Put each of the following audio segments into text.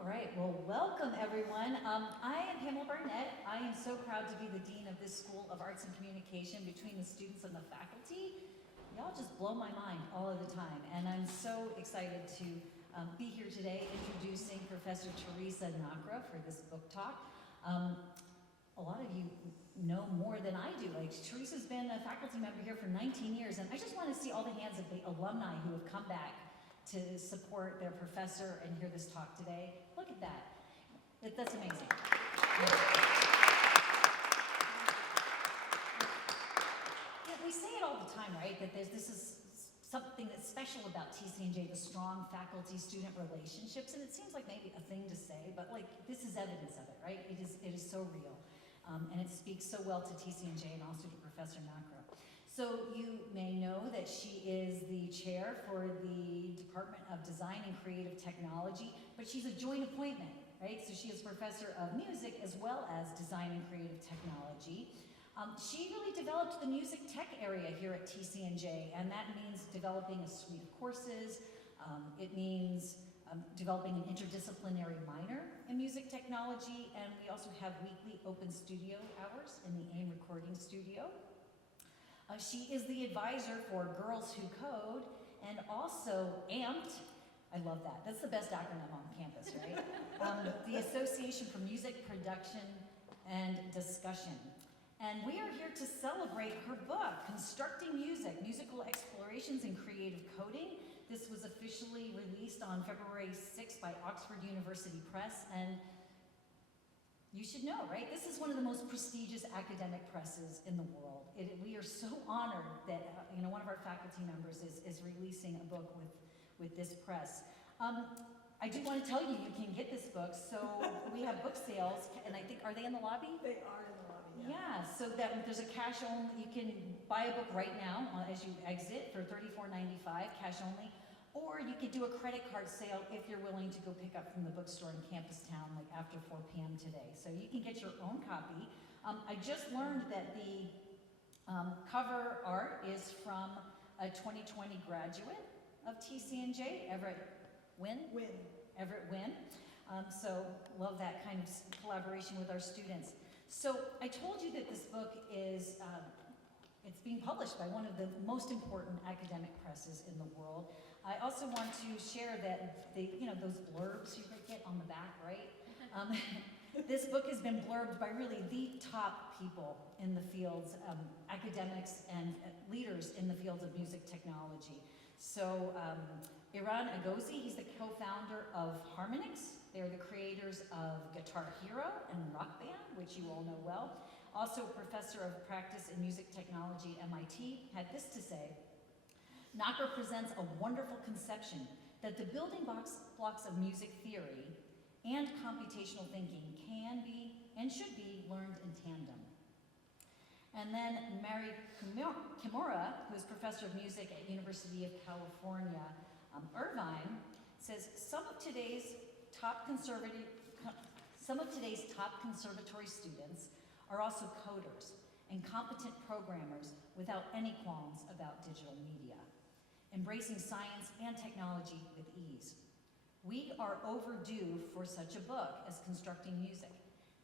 All right, well, welcome everyone. I am Pamela Barnett. I am so proud to be the Dean of this School of Arts and Communication. Between the students and the faculty, y'all just blow my mind all of the time. And I'm so excited to be here today introducing Professor Teresa Nakra for this book talk. A lot of you know more than I do. Like, Teresa's been a faculty member here for 19 years, and I just want to see all the hands of the alumni who have come back to support their professor and hear this talk today. Look at that. That's amazing. Yeah, we say it all the time, right? That this is something that's special about TCNJ, the strong faculty-student relationships, and it seems like maybe a thing to say, but like this is evidence of it, right? It is so real, and it speaks so well to TCNJ and also to Professor Nakra. So you may know that she is the chair for the Department of Design and Creative Technology, but she's a joint appointment, right? So she is professor of music as well as design and creative technology. She really developed the music tech area here at TCNJ, and that means developing a suite of courses. It means developing an interdisciplinary minor in music technology, and we also have weekly open studio hours in the AIM recording studio. She is the advisor for Girls Who Code and also AMPT. I love that. That's the best acronym on campus, right? The Association for Music Production and Discussion. And we are here to celebrate her book, Constructing Music, Musical Explorations in Creative Coding. This was officially released on February 6th by Oxford University Press, and you should know, right? This is one of the most prestigious academic presses in the world. We are so honored that one of our faculty members is releasing a book with this press. I do want to tell you, you can get this book. So we have book sales, and I think, are they in the lobby? They are in the lobby, yeah. So that there's a cash only, you can buy a book right now as you exit for $34.95, cash only. Or you could do a credit card sale if you're willing to go pick up from the bookstore in Campus Town like after 4 p.m. today. So you can get your own copy. I just learned that the cover art is from a 2020 graduate of TCNJ, Everett Wynn. Everett Wynn. So love that kind of collaboration with our students. So I told you that this book is it's being published by one of the most important academic presses in the world. I also want to share that those blurbs you get on the back, right? This book has been blurbed by really the top people in the fields, academics and leaders in the fields of music technology. So Iran Agozi, he's the co-founder of Harmonix. They're the creators of Guitar Hero and Rock Band, which you all know well. Also a professor of practice in music technology at MIT, had this to say: Nakra presents a wonderful conception that the building blocks of music theory and computational thinking can be and should be learned in tandem. And then Mary Kimura, who is professor of music at University of California, Irvine, says some of today's top conservatory students are also coders and competent programmers without any qualms about digital media, embracing science and technology with ease. We are overdue for such a book as Constructing Music,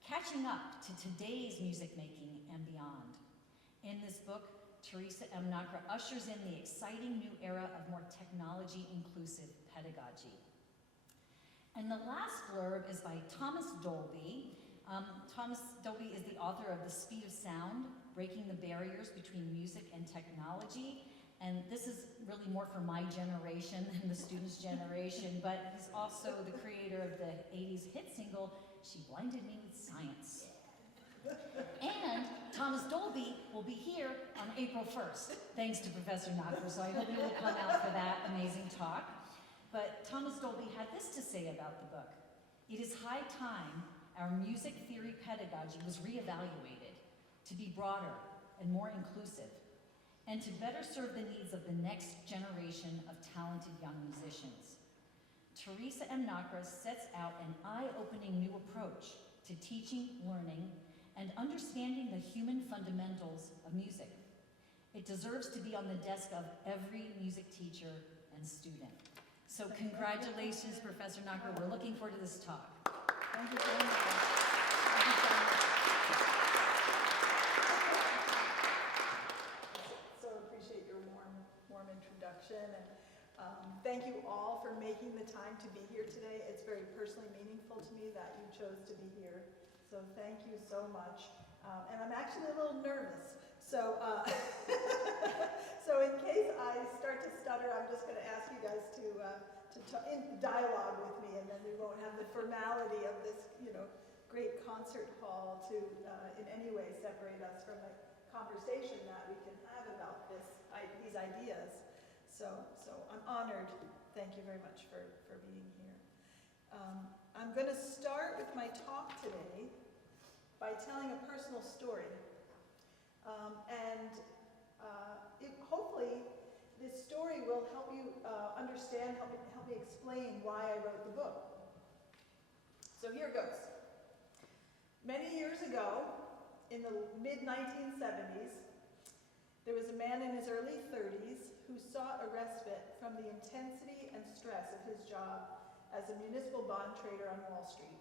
catching up to today's music making and beyond. In this book, Teresa M. Nakra ushers in the exciting new era of more technology-inclusive pedagogy. And the last blurb is by Thomas Dolby. Thomas Dolby is the author of The Speed of Sound, Breaking the Barriers Between Music and Technology. And this is really more for my generation than the students' generation, but he's also the creator of the 80s hit single, She Blinded Me with Science. And Thomas Dolby will be here on April 1st, thanks to Professor Nakra, so I hope you will come out for that amazing talk. But Thomas Dolby had this to say about the book: it is high time our music theory pedagogy was reevaluated to be broader and more inclusive, and to better serve the needs of the next generation of talented young musicians. Teresa M. Nakra sets out an eye-opening new approach to teaching, learning, and understanding the human fundamentals of music. It deserves to be on the desk of every music teacher and student. So congratulations, Professor Nakra. We're looking forward to this talk. Thank you very much. Thank you so much. So appreciate your warm introduction, and thank you all for making the time to be here today. It's very personally meaningful to me that you chose to be here. So thank you so much. And I'm actually a little nervous. So, so in case I start to stutter, I'm just going to ask you guys to dialogue with me, and then we won't have the formality of this, great concert hall to in any way separate us from the conversation that we can have about these ideas. So I'm honored. Thank you very much for being here. I'm going to start with my talk today by telling a personal story. Hopefully this story will help you understand, help me explain why I wrote the book. So here goes. Many years ago, in the mid-1970s, there was a man in his early 30s who sought a respite from the intensity and stress of his job as a municipal bond trader on Wall Street.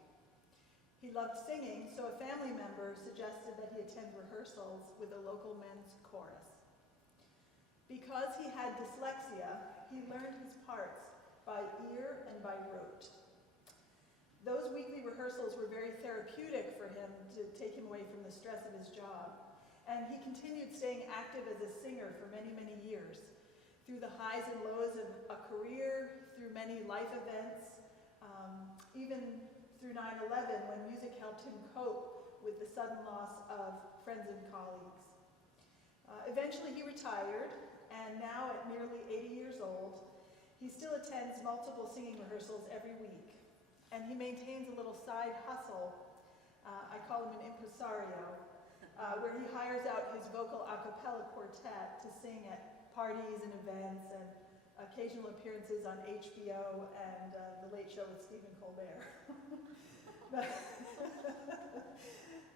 He loved singing, so a family member suggested that he attend rehearsals with a local men's chorus. Because he had dyslexia, he learned his parts by ear and by rote. Those weekly rehearsals were very therapeutic for him to take him away from the stress of his job. And he continued staying active as a singer for many, many years, through the highs and lows of a career, through many life events, even through 9/11, when music helped him cope with the sudden loss of friends and colleagues. Eventually he retired, and now at nearly 80 years old, he still attends multiple singing rehearsals every week. And he maintains a little side hustle, I call him an impresario, where he hires out his vocal a cappella quartet to sing at parties and events and occasional appearances on HBO and The Late Show with Stephen Colbert.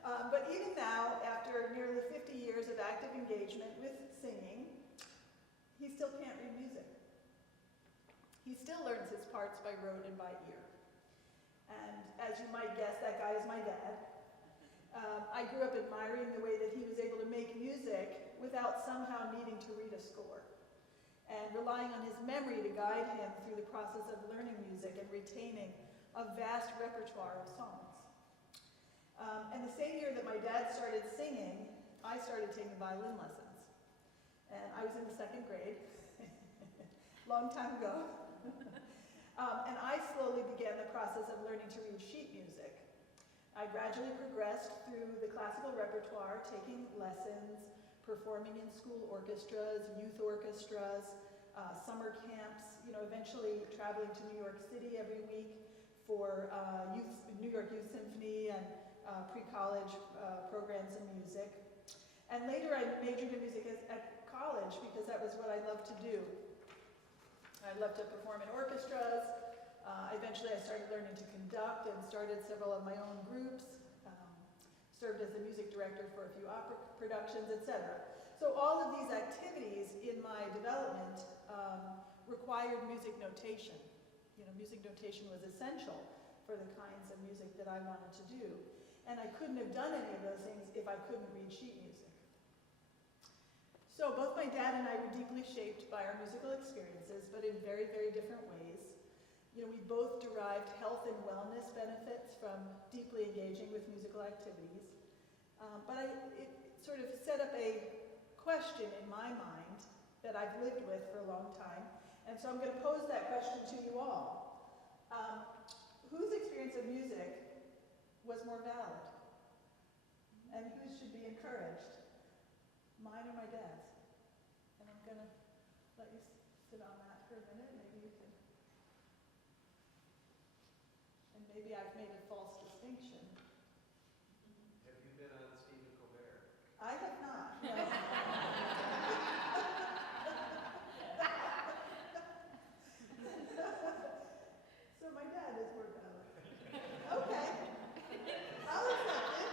But even now, after nearly 50 years of active engagement with singing, he still can't read music. He still learns his parts by rote and by ear. And as you might guess, that guy is my dad. I grew up admiring the way that he was able to make music without somehow needing to read a score, and relying on his memory to guide him through the process of learning music and retaining a vast repertoire of songs. And the same year that my dad started singing, I started taking violin lessons. And I was in the 2nd grade, long time ago. And I slowly began the process of learning to read sheet music. I gradually progressed through the classical repertoire, taking lessons, performing in school orchestras, youth orchestras, summer camps, eventually traveling to New York City every week for New York Youth Symphony and pre-college programs in music. And later I majored in music at college because that was what I loved to do. I loved to perform in orchestras. Eventually I started learning to conduct and started several of my own groups, served as the music director for a few opera productions, etc. So all of these activities in my development required music notation. Music notation was essential for the kinds of music that I wanted to do. And I couldn't have done any of those things if I couldn't read sheet music. So both my dad and I were deeply shaped by our musical experiences, but in very, very different ways. We both derived health and wellness benefits from deeply engaging with musical activities. But it sort of set up a question in my mind that I've lived with for a long time. And so I'm going to pose that question to you all. Whose experience of music was more valid? And whose should be encouraged? Mine or my dad's? And I'm going to let you sit on that for a minute. Maybe you can. And maybe I've made a false distinction. Have you been on Stephen Colbert? I have not, no. So my dad is more valid. Okay. I'll accept it.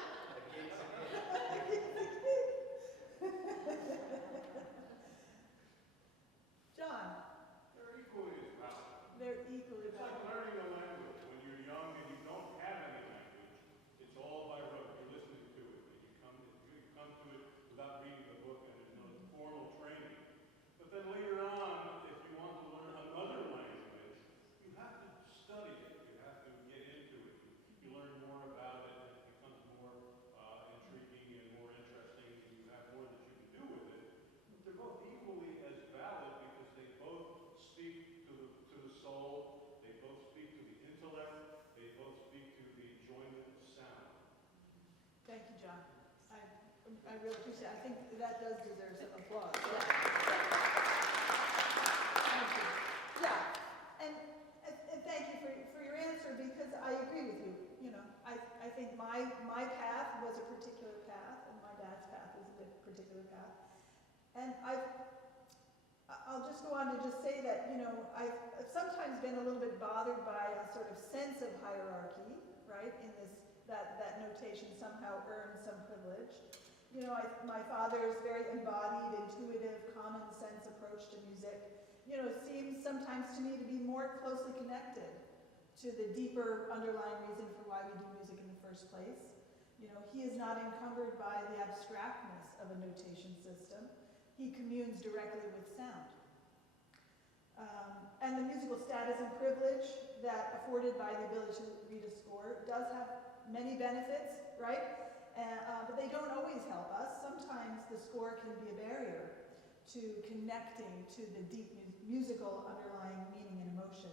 John. They're equally as valid. They're I really appreciate it. I think that does deserve some applause. Yeah. Thank you. Yeah, and thank you for your answer, because I agree with you. You know, I think my path was a particular path, and my dad's path was a particular path. And I'll just go on to just say that, you know, I've sometimes been a little bit bothered by a sort of sense of hierarchy, right, in this, that notation somehow earned some privilege. You know, my father's very embodied, intuitive, common sense approach to music, you know, seems sometimes to me to be more closely connected to the deeper underlying reason for why we do music in the first place. You know, he is not encumbered by the abstractness of a notation system. He communes directly with sound. And the musical status and privilege that afforded by the ability to read a score does have many benefits, right? But they don't always help us. Sometimes the score can be a barrier to connecting to the deep musical underlying meaning and emotion.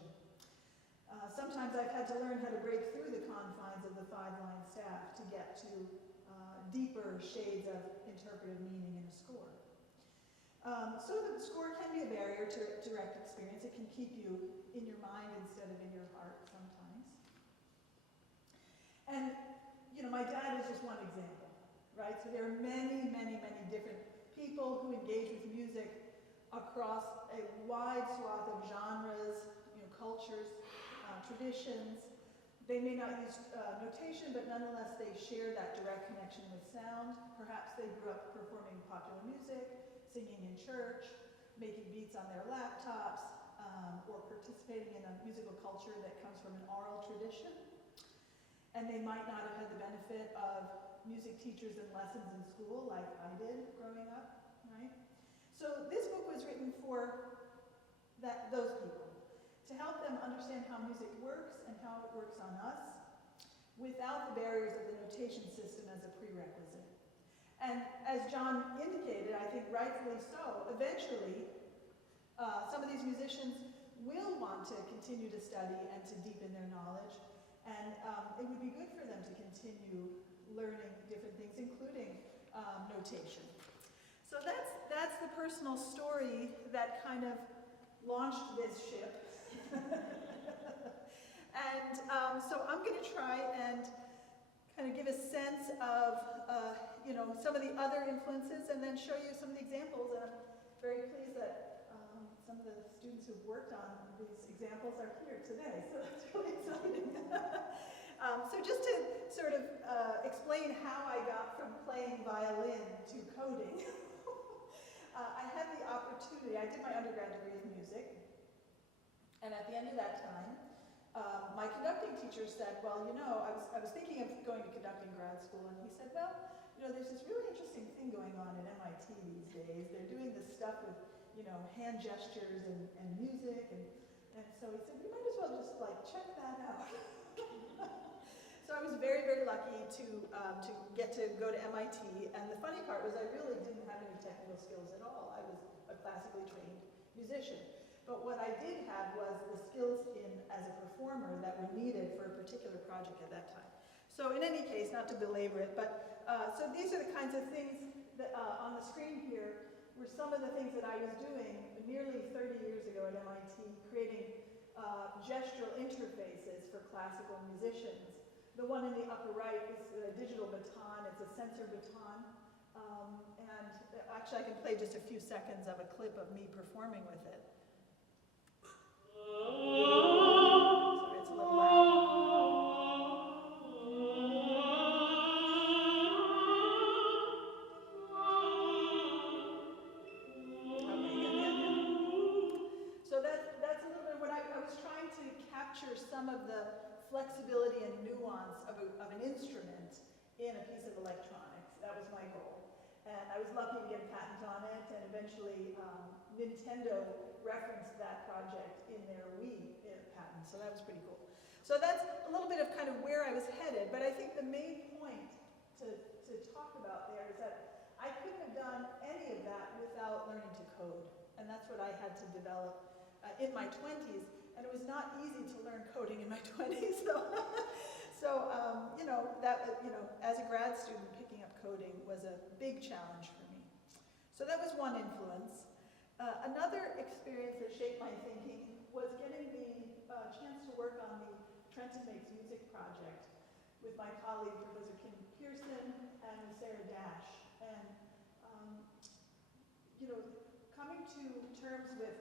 Sometimes I've had to learn how to break through the confines of the 5-line staff to get to deeper shades of interpretive meaning in a score. So the score can be a barrier to direct experience. It can keep you in your mind instead of in your heart sometimes. And, you know, my dad is just one example, right? So there are many, many, many different people who engage with music across a wide swath of genres, you know, cultures, traditions. They may not use notation, but nonetheless they share that direct connection with sound. Perhaps they grew up performing popular music, singing in church, making beats on their laptops, or participating in a musical culture that comes from an oral tradition. And they might not have had the benefit of music teachers and lessons in school like I did growing up, right? So this book was written for those people, to help them understand how music works and how it works on us without the barriers of the notation system as a prerequisite. And as John indicated, I think rightfully so, eventually some of these musicians will want to continue to study and to deepen their knowledge, and it would be good for them to continue learning different things, including notation. So that's the personal story that kind of launched this ship. And so I'm going to try and kind of give a sense of you know, some of the other influences, and then show you some of the examples. And I'm very pleased that some of the students who've worked on these examples are here today, so that's really exciting. So just to sort of explain how I got from playing violin to coding, I had the opportunity, I did my undergrad degree in music, and at the end of that time, my conducting teacher said, well, you know, I was thinking of going to conducting grad school, and he said, well, you know, there's this really interesting thing going on at MIT these days. They're doing this stuff with, you know, hand gestures and music, and so he said, we might as well just like check that out. So I was very, very lucky to get to go to MIT, and the funny part was I really didn't have any technical skills at all. I was a classically trained musician. But what I did have was the skills as a performer that were needed for a particular project at that time. So in any case, not to belabor it, but so these are the kinds of things that on the screen here were some of the things that I was doing nearly 30 years ago at MIT, creating gestural interfaces for classical musicians. The one in the upper right is a digital baton. It's a sensor baton. And actually, I can play just a few seconds of a clip of me performing with it. Sorry, it's a little loud. So that's a little bit what I was trying to capture some of the flexibility and nuance of an instrument in a piece of electronics. That was my goal. And I was lucky to get a patent on it, and eventually Nintendo referenced that project in their Wii patent, so that was pretty cool. So that's a little bit of kind of where I was headed, but I think the main point to talk about there is that I couldn't have done any of that without learning to code, and that's what I had to develop in my 20s, and it was not easy to learn coding in my 20s, so as a grad student, picking up coding was a big challenge for me. So that was one influence. Another experience that shaped my thinking was getting the chance to work on the Trenton Makes Music project with my colleague, Professor Kim Pearson, and with Sarah Dash. And, coming to terms with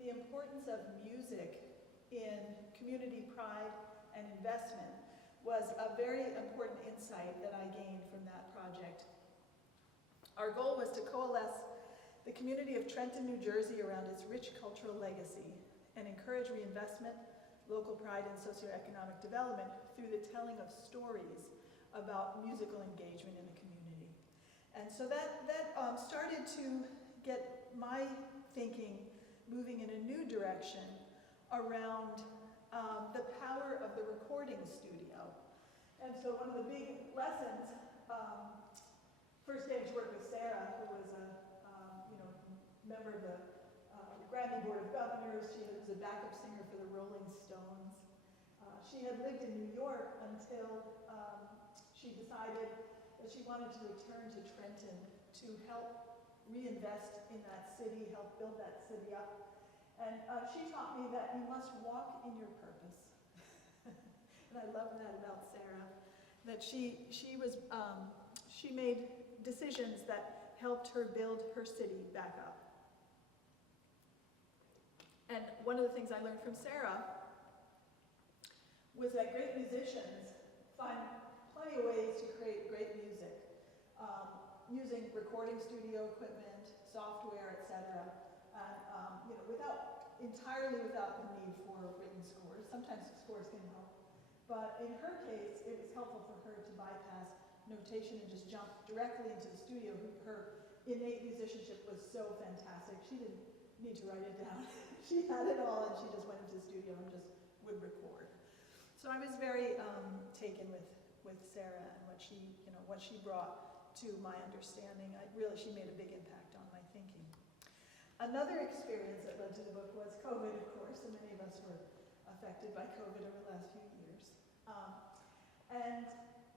the importance of music in community pride and investment was a very important insight that I gained from that project. Our goal was to coalesce the community of Trenton, New Jersey around its rich cultural legacy and encourage reinvestment, local pride, and socioeconomic development through the telling of stories about musical engagement in the community. And so that started to get my thinking moving in a new direction around the power of the recording studio. And so one of the big lessons, first getting to work with Sarah, who was a member of the Grammy Board of Governors. She was a backup singer for the Rolling Stones. She had lived in New York until she decided that she wanted to return to Trenton to help reinvest in that city, help build that city up. And she taught me that you must walk in your purpose. And I love that about Sarah, that she made decisions that helped her build her city back up. And one of the things I learned from Sarah was that great musicians find plenty of ways to create great music, using recording studio equipment, software, etc., entirely without the need for written scores. Sometimes scores can help, but in her case, it was helpful for her to bypass notation and just jump directly into the studio. Her innate musicianship was so fantastic. She didn't need to write it down. She had it all, and she just went into the studio and just would record. So I was very taken with Sarah and what she brought to my understanding. She made a big impact on my thinking. Another experience that led to the book was COVID, of course, and many of us were affected by COVID over the last few years. And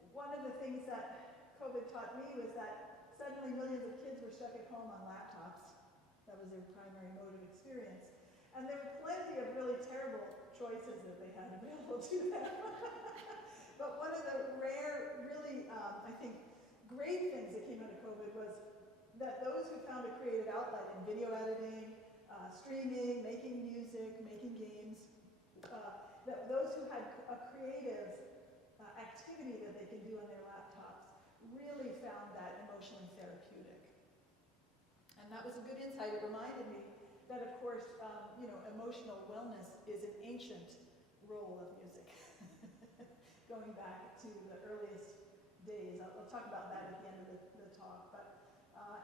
one of the things that COVID taught me was that suddenly millions of kids were stuck at home on laptops. That was their primary mode of experience. And there were plenty of really terrible choices that they had available to them. But one of the rare, really, I think, great things that came out of COVID was that those who found a creative outlet in video editing, streaming, making music, making games, that those who had a creative activity that they could do on their laptops really found that emotionally therapeutic. And that was a good insight. It reminded me that, of course, emotional wellness is an ancient role of music, going back to the earliest days. I'll talk about that at the end of the talk. But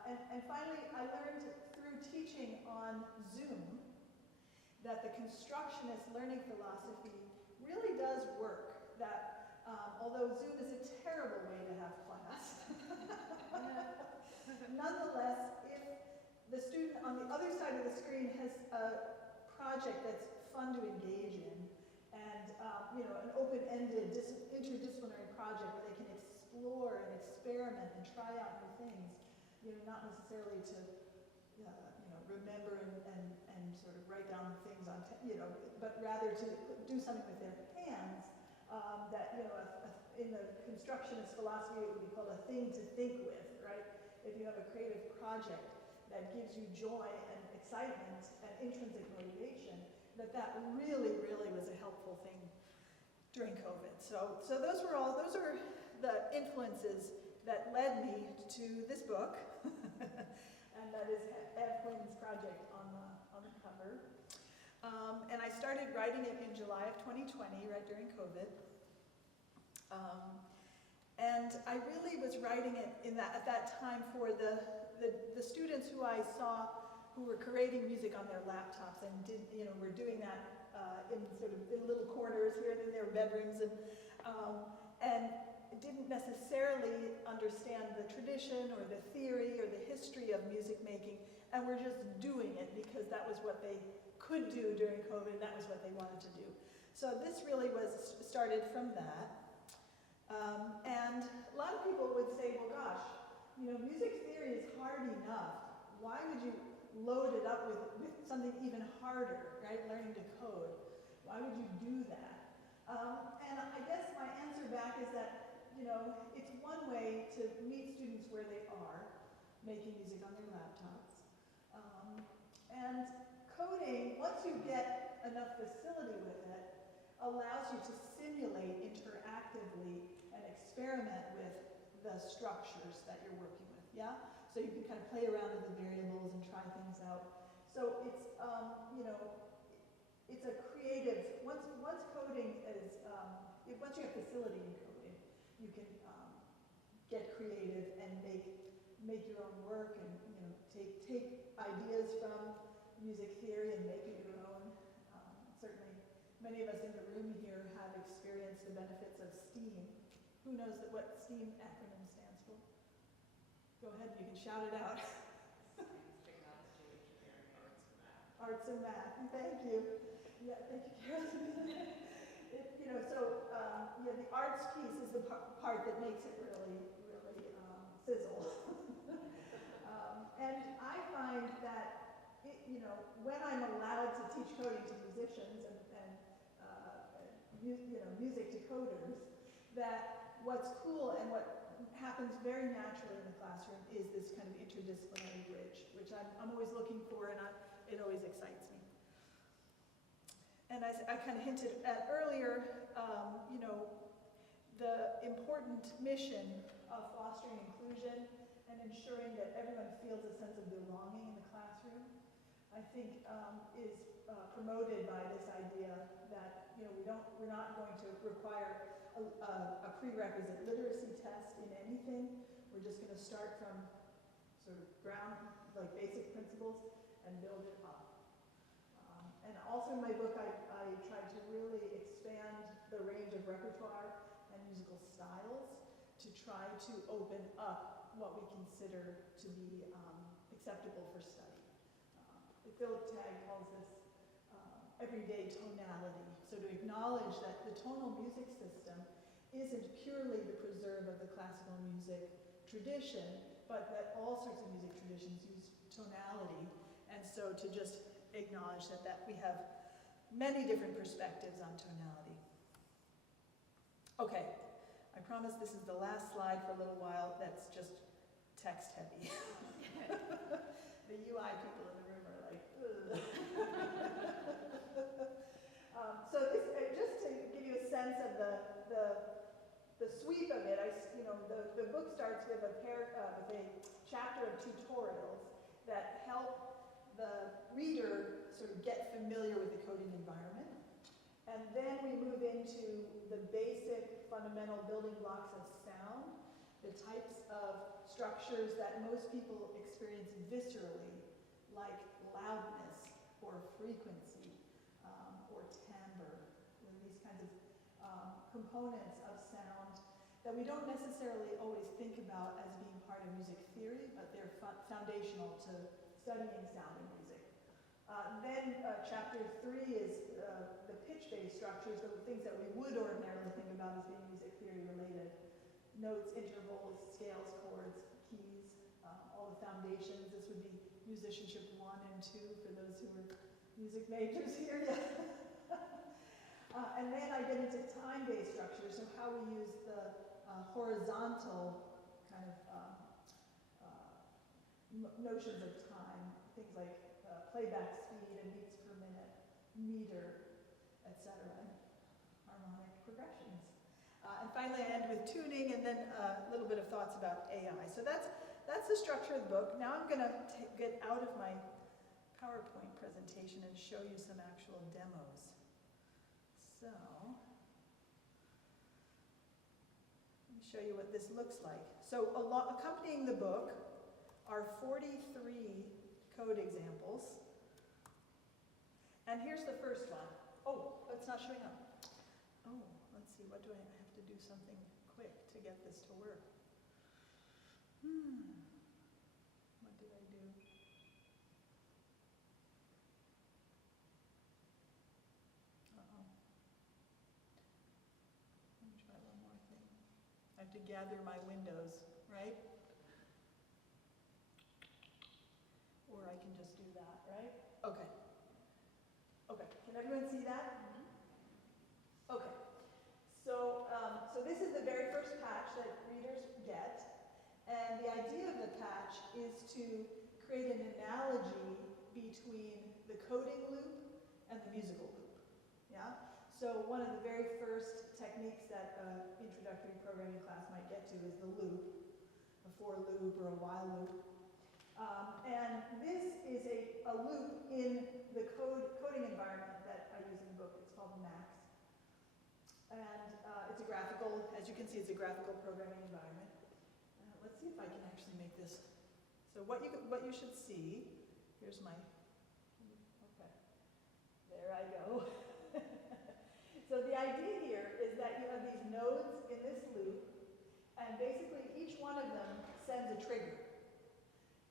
and finally, I learned through teaching on Zoom that the constructionist learning philosophy really does work. That although Zoom is a terrible way to have class, nonetheless, if the student on the other side of the screen has a project that's fun to engage in, and an open-ended interdisciplinary project where they can explore and experiment and try out new things, not necessarily to remember and sort of write down things on, but rather to do something with their hands. That in the constructionist philosophy, it would be called a thing to think with, right? If you have a creative project that gives you joy and excitement and intrinsic motivation, that really, really was a helpful thing during COVID. So those are the influences that led me to this book, and that is Ed Quinn's project on the cover. And I started writing it in July of 2020, right during COVID. And I really was writing it at that time for the students who I saw who were creating music on their laptops and were doing that in little corners here and in their bedrooms, and didn't necessarily understand the tradition or the theory or the history of music making, and were just doing it because that was what they could do during COVID, and that was what they wanted to do. So this really started from that. And a lot of people would say, well, gosh, music theory is hard enough. Why would you load it up with something even harder, right? Learning to code. Why would you do that? And I guess my answer back is that, it's one way to meet students where they are, making music on their laptops. And coding, once you get enough facility with it, allows you to simulate interactively and experiment with the structures that you're working with, yeah? So you can kind of play around with the variables and try things out. So it's, it's a creative, once coding is, once you have facility in coding, you can get creative and make your own work and, take ideas from music theory and make it your own. Certainly, many of us in the room here have experienced the benefits of STEAM. Who knows what STEAM acronym stands for? Go ahead, you can shout it out. Arts and math. Thank you. Yeah, thank you, Carolyn. The arts piece is the part that makes it really, really sizzle. And I find that, when I'm allowed to teach coding to musicians and music to coders, that what's cool and what happens very naturally in the classroom is this kind of interdisciplinary bridge, which I'm always looking for, and it always excites me. And as I kind of hinted at earlier, the important mission of fostering inclusion and ensuring that everyone feels a sense of belonging in the classroom, I think is promoted by this idea that we're not going to require a prerequisite literacy test in anything. We're just going to start from sort of ground, like basic principles, and build it up. And also in my book, I tried to really expand the range of repertoire and musical styles to try to open up what we consider to be acceptable for study. Philip Tagg calls this everyday tonality. So to acknowledge that the tonal music system isn't purely the preserve of the classical music tradition, but that all sorts of music traditions use tonality. And so to just acknowledge that we have many different perspectives on tonality. Okay, I promise this is the last slide for a little while that's just text heavy. The UI people in the room are like, ugh. So this, just to give you a sense of the sweep of it, the book starts with a chapter of tutorials that help the reader sort of get familiar with the coding environment. And then we move into the basic fundamental building blocks of sound, the types of structures that most people experience viscerally, like loudness or frequency or timbre, these kinds of components of sound that we don't necessarily always think about as being part of music theory, but they're foundational to studying sound in music. Then chapter 3 is the pitch-based structures, the things that we would ordinarily think about as being music theory related. Notes, intervals, scales, chords, keys, all the foundations. This would be musicianship 1 and 2 for those who are music majors here. And then I get into time-based structures, so how we use the horizontal kind of notions of time, things like playback speed and beats per minute, meter, etc., and harmonic progressions. And finally, I end with tuning, and then a little bit of thoughts about AI. So that's the structure of the book. Now I'm going to get out of my PowerPoint presentation and show you some actual demos. So let me show you what this looks like. So accompanying the book are 43 code examples. And here's the first one. Oh, it's not showing up. Oh, let's see, what do I have to do something quick to get this to work? What did I do? Uh-oh. Let me try one more thing. have to gather my windows, right? Or I can just do that, right? Okay. Okay, can everyone see that? Okay. So this is the very first patch that readers get. And the idea of the patch is to create an analogy between the coding loop and the musical loop. Yeah? So one of the very first techniques that an introductory programming class might get to is the loop, a for loop or a while loop. And this is a loop in the coding environment that I use in the book. It's called Max. And it's a graphical, as you can see, it's a graphical programming environment. Let's see if I can actually make this. So what you should see, here's my, okay, there I go. So the idea here is that you have these nodes in this loop, and basically each one of them sends a trigger.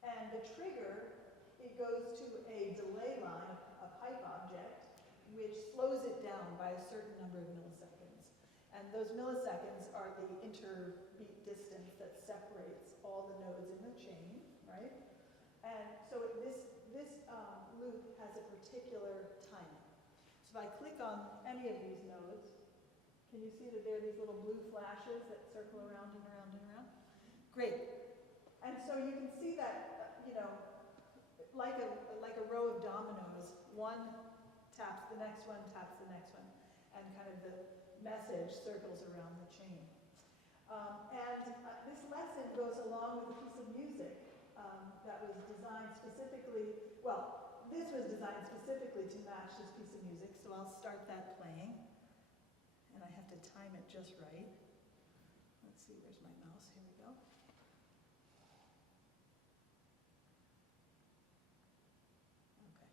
And the trigger, it goes to a delay line, a pipe object, which slows it down by a certain number of milliseconds. And those milliseconds are the interbeat distance that separates all the nodes in the chain, right? And so this loop has a particular timing. So if I click on any of these nodes, can you see that there are these little blue flashes that circle around and around and around? Great. And so you can see that, like a row of dominoes, one taps the next one, taps the next one, and kind of the message circles around the chain. This lesson goes along with a piece of music that was designed specifically, this was designed specifically to match this piece of music, so I'll start that playing. And I have to time it just right. Let's see, where's my mouse? Here we go. Okay.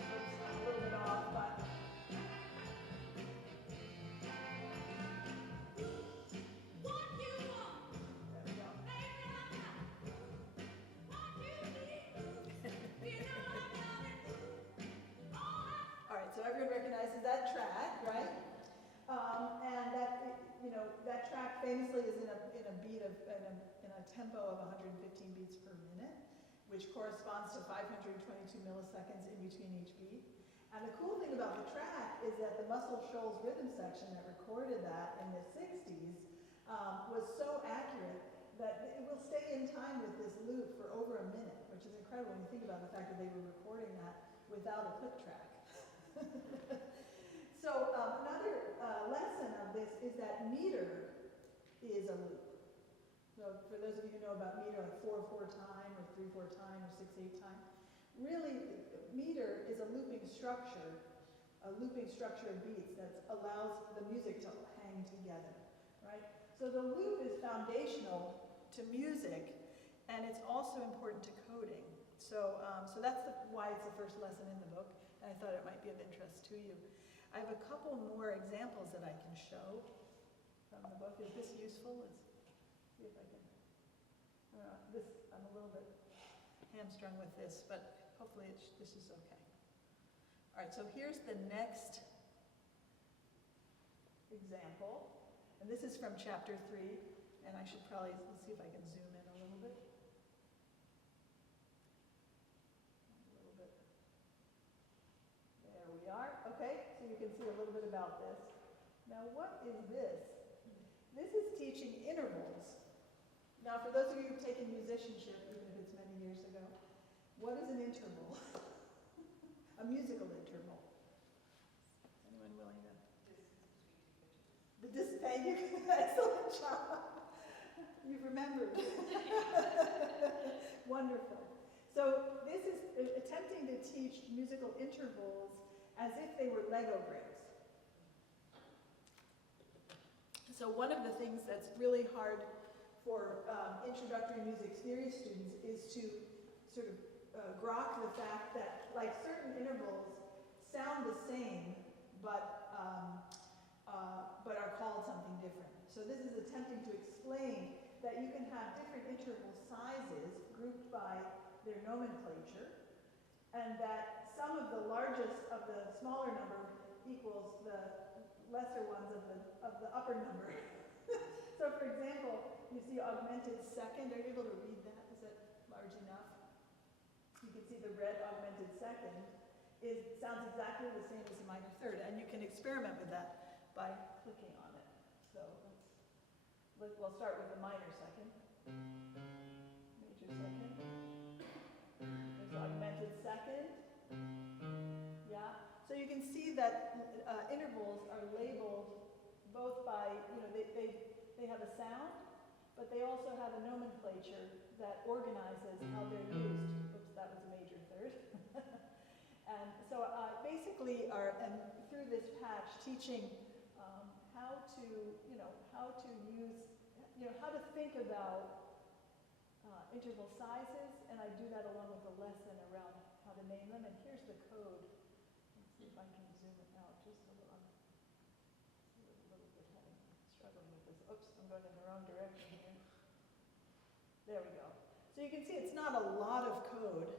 Oops, I'm a little bit off, but there we go. All right, so everyone recognizes that track, right? And that track famously is in a tempo of 115 beats per minute, which corresponds to 522 milliseconds in between each beat. And the cool thing about the track is that the Muscle Shoals rhythm section that recorded that in the 60s was so accurate that it will stay in time with this loop for over a minute, which is incredible when you think about the fact that they were recording that without a click track. So another lesson of this is that meter is a loop. So for those of you who know about meter, like 4/4 time or 3/4 time or 6/8 time, really meter is a looping structure of beats that allows the music to hang together, right? So the loop is foundational to music, and it's also important to coding. So that's why it's the first lesson in the book, and I thought it might be of interest to you. I have a couple more examples that I can show from the book. Is this useful? Let's see if I can. I'm a little bit hamstrung with this, but hopefully this is okay. All right, so here's the next example, and this is from chapter 3, and I should probably, let's see if I can zoom in a little bit. There we are. Okay, so you can see a little bit about this. Now, what is this? This is teaching intervals. Now, for those of you who've taken musicianship, even if it's many years ago, what is an interval? A musical interval. Anyone willing to? The distance between two pitches. Excellent job. You've remembered. Wonderful. So this is attempting to teach musical intervals as if they were Lego bricks. So one of the things that's really hard for introductory music theory students is to sort of grok the fact that, like, certain intervals sound the same, but are called something different. So this is attempting to explain that you can have different interval sizes grouped by their nomenclature, and that some of the largest of the smaller number equals the lesser ones of the upper number. So for example, you see augmented second. Are you able to read that? Is that large enough? You can see the red augmented second sounds exactly the same as the minor third, and you can experiment with that by clicking on it. So we'll start with the minor second, major second. There's augmented second. Yeah. So you can see that intervals are labeled both by, they have a sound, but they also have a nomenclature that organizes how they're used. Oops, that was a major third. And so basically, and through this patch, teaching how to use, how to think about interval sizes, and I do that along with a lesson around how to name them. And here's the code. Let's see if I can zoom it out just a little. I'm a little bit struggling with this. Oops, I'm going in the wrong direction here. There we go. So you can see it's not a lot of code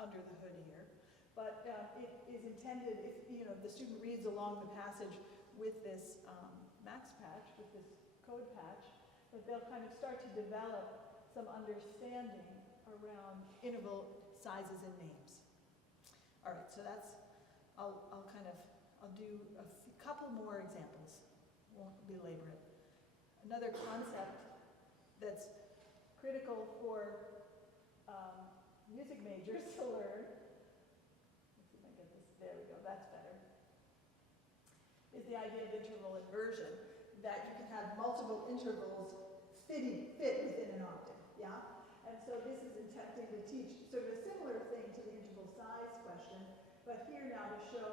under the hood here, but it is intended, if the student reads along the passage with this max patch, with this code patch, that they'll kind of start to develop some understanding around interval sizes and names. All right, so that's, I'll do a couple more examples. Won't belabor it. Another concept that's critical for music majors to learn. Let's see if I get this. There we go. That's better. Is the idea of interval inversion, that you can have multiple intervals fit within an octave. Yeah. And so this is attempting to teach sort of a similar thing to the interval size question, but here now to show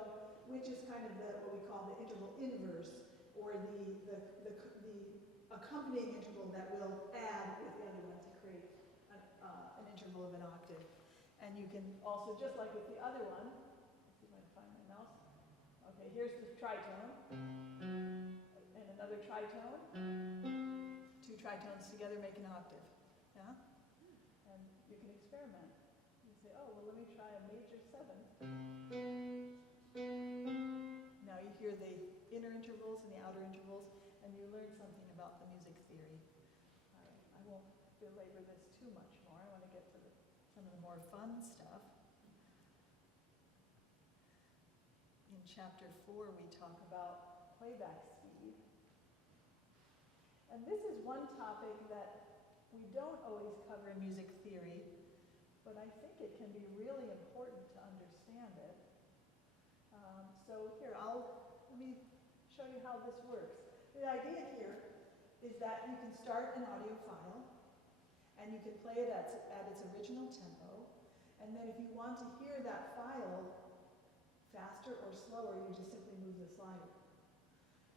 which is kind of what we call the interval inverse, or the accompanying interval that will add with the other one to create an interval of an octave. And you can also, just like with the other one, let's see if I can find my mouse. Okay, here's the tritone, and another tritone. Two tritones together make an octave. Yeah? And you can experiment. You say, oh, well, let me try a major seventh. Now you hear the inner intervals and the outer intervals, and you learn something about the music theory. All right, I won't belabor this too much more. I want to get to some of the more fun stuff. In chapter 4, we talk about playback speed. And this is one topic that we don't always cover in music theory, but I think it can be really important to understand it. So here, let me show you how this works. The idea here is that you can start an audio file, and you can play it at its original tempo, and then if you want to hear that file faster or slower, you just simply move the slider.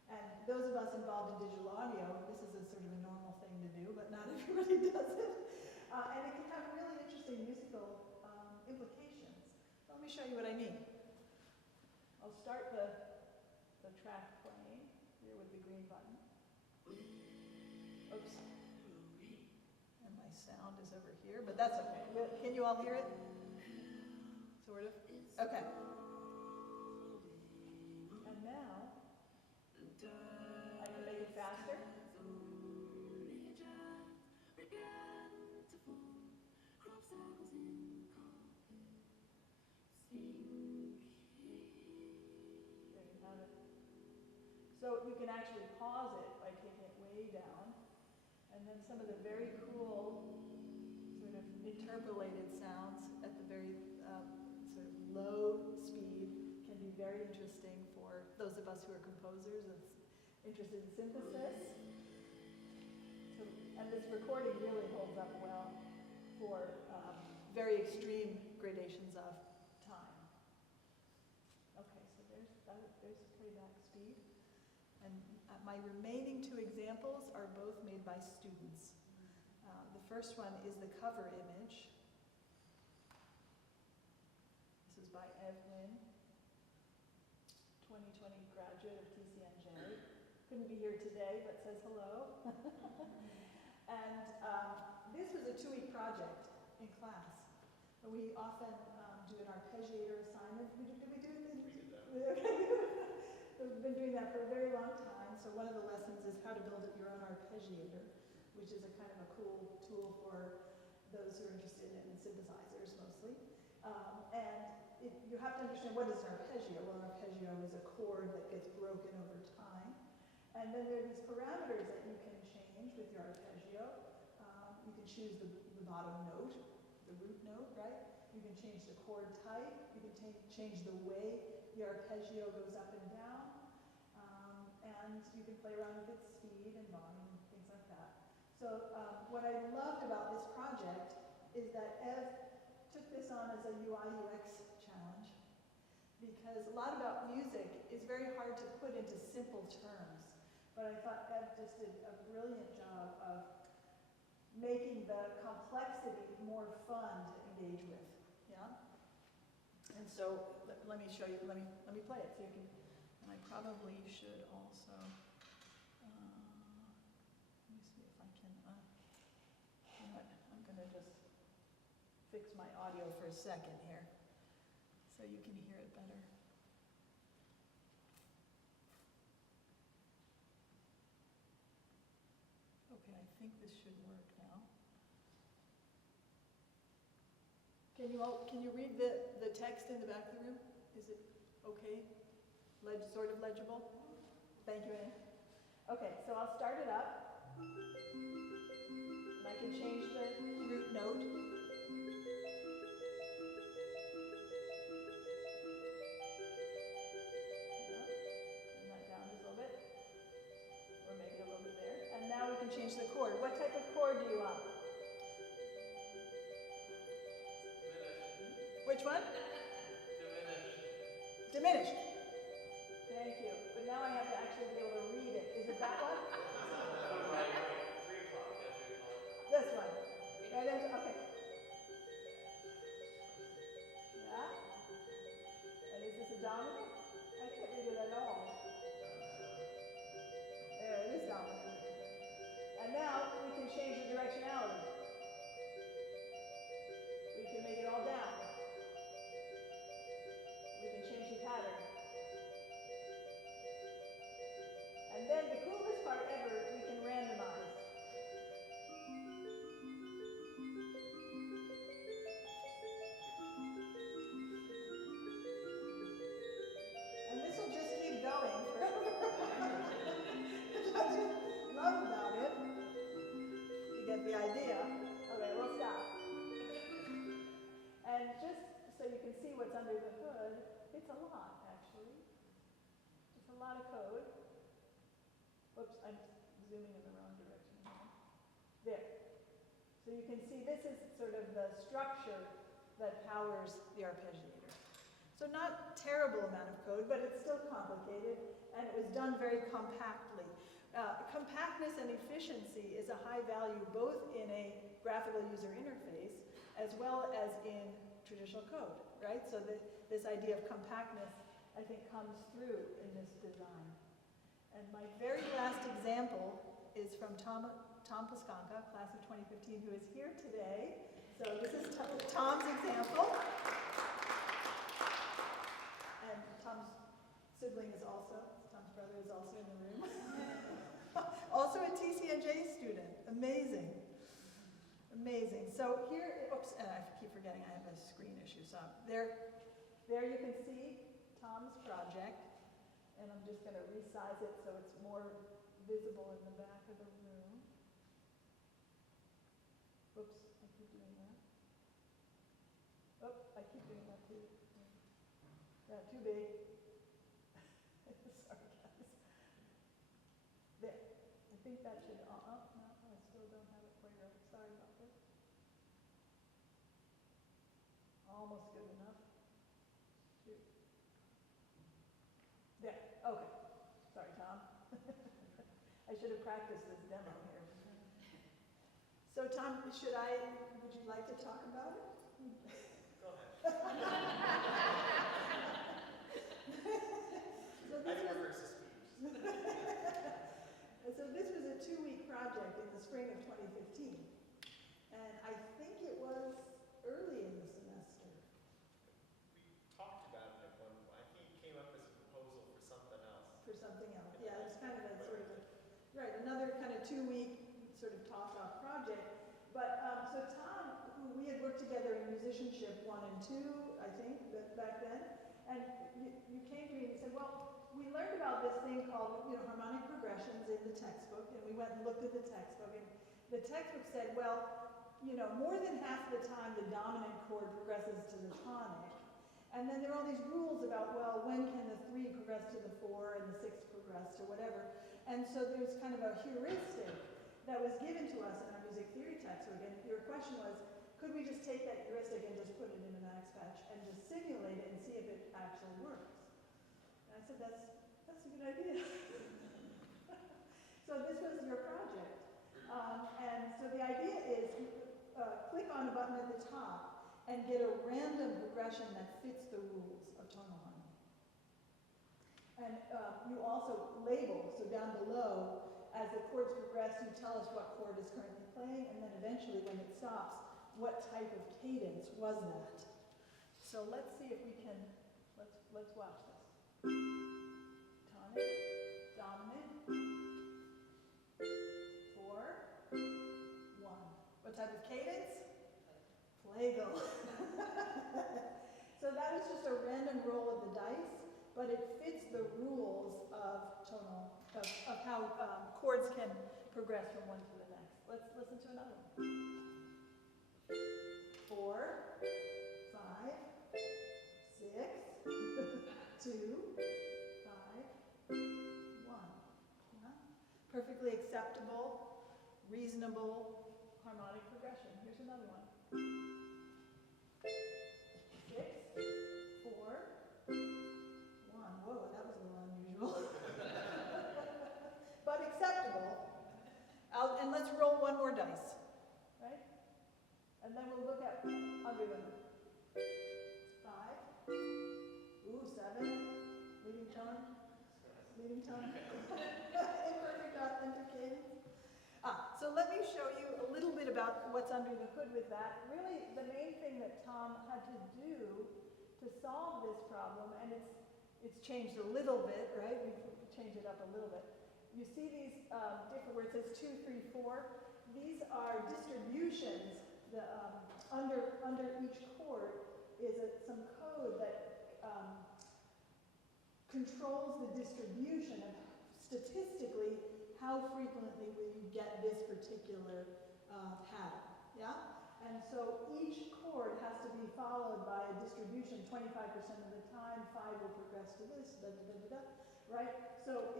And those of us involved in digital audio, this is a sort of a normal thing to do, but not everybody does it. And it can have really interesting musical implications. So let me show you what I mean. I'll start the track playing here with the green button. Oops. And my sound is over here, but that's okay. Can you all hear it? Sort of? Okay. And now, I can make it faster. So you can actually pause it by taking it way down. And then some of the very cool sort of interpolated sounds at the very sort of low speed can be very interesting for those of us who are composers and interested in synthesis. So, and this recording really holds up well for very extreme gradations of time. Okay, so there's playback speed. And my remaining two examples are both made by students. The first one is the cover image. This is by Evelyn, 2020 graduate of TCNJ. Couldn't be here today, but says hello. And this was a 2-week project in class. We often do an arpeggiator assignment. Did we do it? We did that. We've been doing that for a very long how to build your own arpeggiator, which is a kind of a cool tool for those who are interested in synthesizers mostly. You have to understand what is an arpeggio. Well, an arpeggio is a chord that gets broken over time. And then there are these parameters that you can change with your arpeggio. You can choose the bottom note, the root note, right? You can change the chord type. You can change the way the arpeggio goes up and down. And you can play around with its speed and volume and things like that. So what I loved about this project is that Ev took this on as a UI UX challenge, because a lot about music is very hard to put into simple terms. But I thought Ev just did a brilliant job of making the complexity more fun to engage with. Yeah? And so let me show you, let me play it so you can, and I probably should also, let me see if I can, you know what, I'm going to just fix my audio for a second here so you can hear it better. Okay, I think this should work now. Can you read the text in the back of the room? Is it okay? Sort of legible? Thank you, Anne. Okay, so I'll start it up. And I can change the root note. Turn that down just a little bit. Or make it a little bit there. And now we can change the chord. What type of chord do you want? Which one? Diminished. Thank you. But now I have to actually be able to read it. Is it that one? This one. Right into, okay. Yeah. And is this a dominant? I can't read it at all. There, it is dominant. And now we can change the directionality. We can make it all down. We can change the pattern. And then the coolest part ever, we can randomize. And this will just keep going forever. Which I just love about it. You get the idea. Okay, we'll stop. And just so you can see what's under the hood, it's a lot, actually. It's a lot of code. Oops, I'm zooming in the wrong direction here. There. So you can see this is sort of the structure that powers the arpeggiator. So not terrible amount of code, but it's still complicated, and it was done very compactly. Compactness and efficiency is a high value both in a graphical user interface as well as in traditional code, right? So this idea of compactness, I think, comes through in this design. And my very last example is from Tom Paskanka, class of 2015, who is here today. So this is Tom's example. And Tom's sibling is also, Tom's brother is also in the room. Also a TCNJ student. Amazing. Amazing. So here, oops, and I keep forgetting I have a screen issue. So there you can see Tom's project. And I'm just going to resize it so it's more visible in the back of the room. Oops, I keep doing that. Oh, I keep doing that too. Yeah, too big. Sorry, guys. There. I think that should, no, I still don't have it quite right. Sorry about this. Almost good enough. Shoot. There. Okay. Sorry, Tom. I should have practiced this demo here. So, Tom, would you like to talk about it? Go ahead. I do versus speech. So this was a 2-week project in the spring of 2015. And I think it was early in the semester. We talked about it at one point. I think it came up as a proposal for something else. For something else. Yeah, it was kind of a sort of a right, another kind of 2-week sort of toss-off project. But, so Tom, who we had worked together in musicianship 1 and 2, I think, back then, and you came to me and you said, well, we learned about this thing called, harmonic progressions in the textbook, and we went and looked at the textbook, and the textbook said, well, more than half the time the dominant chord progresses to the tonic, and then there are all these rules about, well, when can the 3 progress to the 4 and the 6 progress to whatever, and so there's kind of a heuristic that was given to us in our music theory textbook, and your question was, could we just take that heuristic and just put it in a max patch and just simulate it and see if it actually works? And I said, that's a good idea. So this was your project. And so the idea is click on a button at the top and get a random progression that fits the rules of tonal harmony. And you also label, so down below, as the chords progress, you tell us what chord is currently playing, and then eventually when it stops, what type of cadence was that? So let's see if we can, let's watch this. Tonic, dominant, 4, 1. What type of cadence? Plagal. So that was just a random roll of the dice, but it fits the rules of tonal, of how chords can progress from one to the next. Let's listen to another one. 4, 5, 6, 2, 5, 1. Yeah? Perfectly acceptable, reasonable harmonic progression. Here's another one. 6, 4, 1. Whoa, that was a little unusual. But acceptable. And let's roll one more dice, right? And then we'll look at under them. 5. Ooh, 7. Leading tone. Leading tone. Imperfect authentic cadence. So let me show you a little bit about what's under the hood with that. Really, the main thing that Tom had to do to solve this problem, and it's changed a little bit, right? We've changed it up a little bit. You see these different, where it says 2, 3, 4. These are distributions. Under each chord is some code that controls the distribution of statistically how frequently will you get this particular pattern. Yeah? And so each chord has to be followed by a distribution 25% of the time. 5 will progress to this, da, da, da, da, da, right? So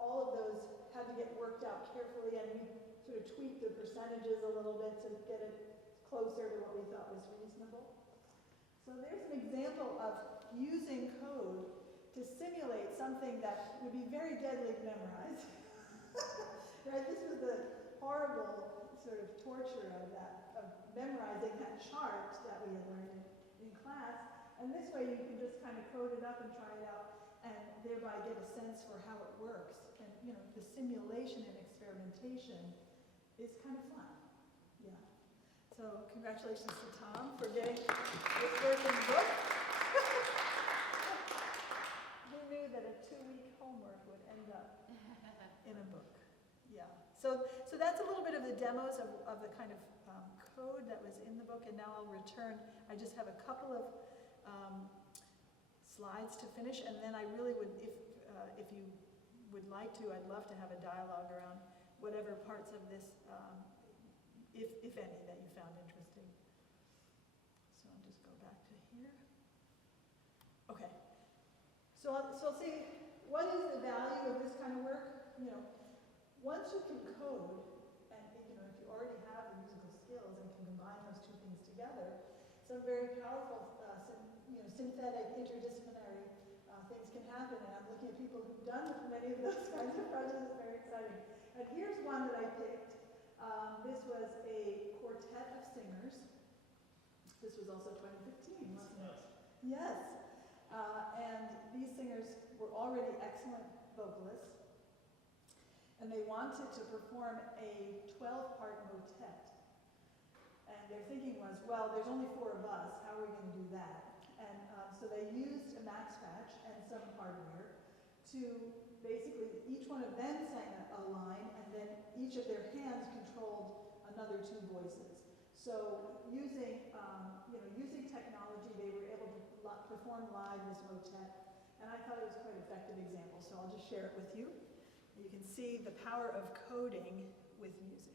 all of those had to get worked out carefully, and we sort of tweaked the percentages a little bit to get it closer to what we thought was reasonable. So there's an example of using code to simulate something that would be very deadly to memorize. Right? This was the horrible sort of torture of memorizing that chart that we had learned in class. And this way you can just kind of code it up and try it out, and thereby get a sense for how it works. And the simulation and experimentation is kind of fun. Yeah. So congratulations to Tom for getting this work in the book. Who knew that a 2-week homework would end up in a book? Yeah. So that's a little bit of the demos of the kind of code that was in the book, and now I'll return. I just have a couple of slides to finish, and then I really would, if you would like to, I'd love to have a dialogue around whatever parts of this, if any, that you found interesting. So I'll just go back to here. Okay. So I'll see, what is the value of this kind of work? Once you can code, and if you already have the musical skills and can combine those two things together, some very powerful, synthetic, interdisciplinary things can happen. And I'm looking at people who've done many of those kinds of projects. It's very exciting. And here's one that I picked. This was a quartet of singers. This was also 2015, wasn't it? Yes. And these singers were already excellent vocalists. And they wanted to perform a 12-part motet. And their thinking was, well, there's only 4 of us. How are we going to do that? And so they used a max patch and some hardware to basically, each one of them sang a line, and then each of their hands controlled another two voices. So using, using technology, they were able to perform live this motet, and I thought it was quite an effective example, so I'll just share it with you. You can see the power of coding with music.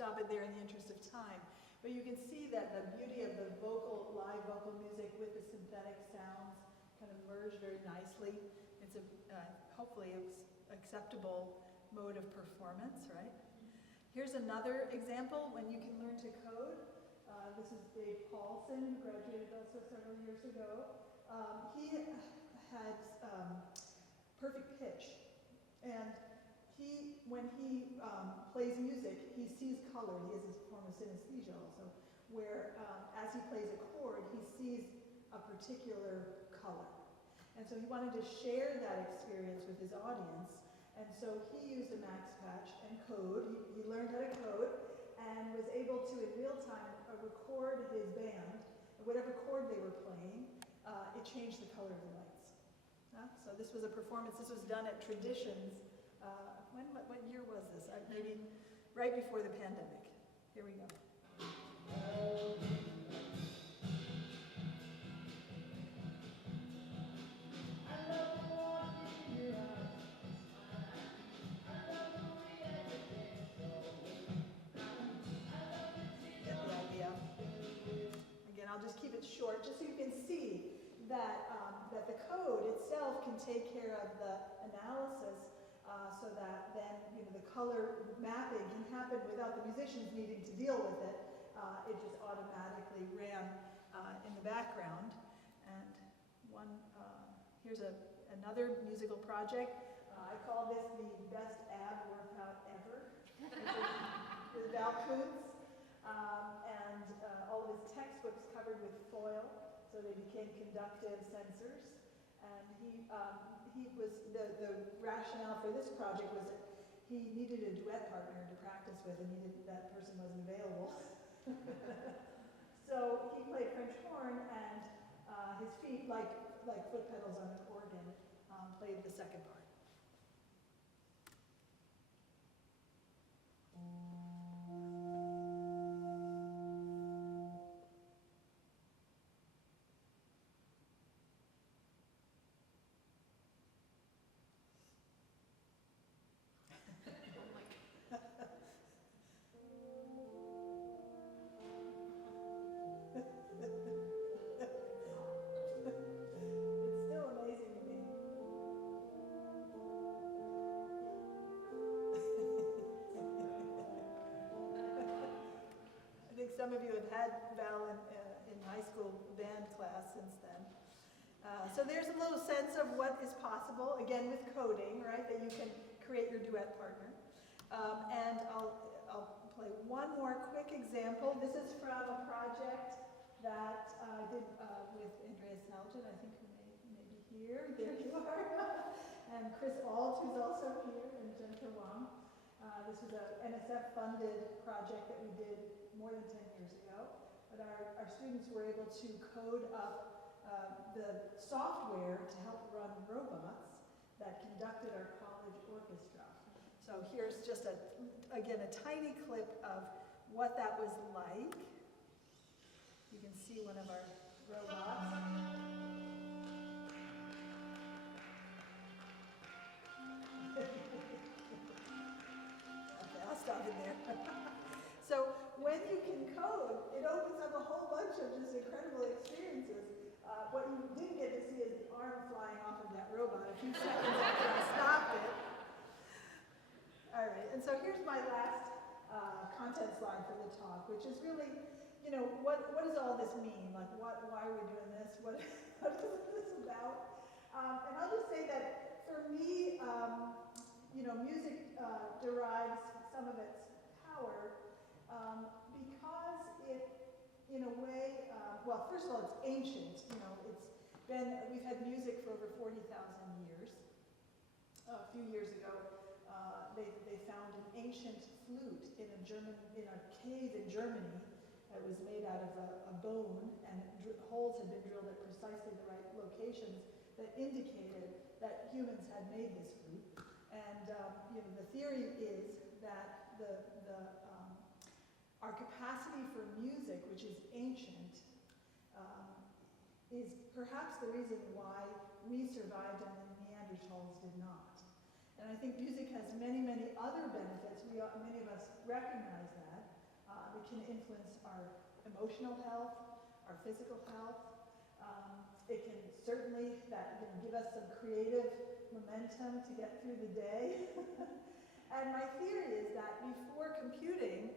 Stop it there in the interest of time. But you can see that the beauty of the live vocal music with the synthetic sounds kind of merge very nicely. It's hopefully an acceptable mode of performance, right? Here's another example when you can learn to code. This is Dave Paulson, who graduated also several years ago. He had perfect pitch, and when he plays music, he sees color. He has this form of synesthesia also, where as he plays a chord, he sees a particular color. And so he wanted to share that experience with his audience, and so he used a max patch and code. He learned how to code and was able to, in real time, record his band. Whatever chord they were playing, it changed the color of the lights. So this was a performance. This was done at Traditions. What year was this? Maybe right before the pandemic. Here we go. Get the idea. Again, I'll just keep it short, just so you can see that that the code itself can take care of the analysis. So that then the color mapping can happen without the musicians needing to deal with it. It just automatically ran in the background. And here's another musical project. I call this the best ab workout ever. With Valcoons. And all of his textbooks covered with foil, so they became conductive sensors. And the rationale for this project was that he needed a duet partner to practice with, and that person wasn't available. So he played French horn, and his feet, like foot pedals on an organ, played the second part. Some of you have had Val in high school band class since then. So there's a little sense of what is possible, again with coding, right, that you can create your duet partner. And I'll play one more quick example. This is from a project that I did with Andrea Salgin, I think, who may be here. There you are. And Chris Alt, who's also here, and Jennifer Wong. This was an NSF-funded project that we did more than 10 years ago. But our students were able to code up the software to help run robots that conducted our college orchestra. So here's just, again, a tiny clip of what that was like. You can see one of our robots. Okay, I'll stop it there. So when you can code, it opens up a whole bunch of just incredible experiences. What you didn't get to see is the arm flying off of that robot a few seconds after I stopped it. All right, and so here's my last content slide for the talk, which is really, what does all this mean? Like, why are we doing this? What is this about? And I'll just say that for me, music derives some of its power because it, in a way, well, first of all, it's ancient. We've had music for over 40,000 years. A few years ago, they found an ancient flute in a cave in Germany that was made out of a bone, and holes had been drilled at precisely the right locations that indicated that humans had made this flute. And the theory is that our capacity for music, which is ancient, is perhaps the reason why we survived and the Neanderthals did not. And I think music has many, many other benefits. Many of us recognize that. It can influence our emotional health, our physical health. It can certainly give us some creative momentum to get through the day. And my theory is that before computing,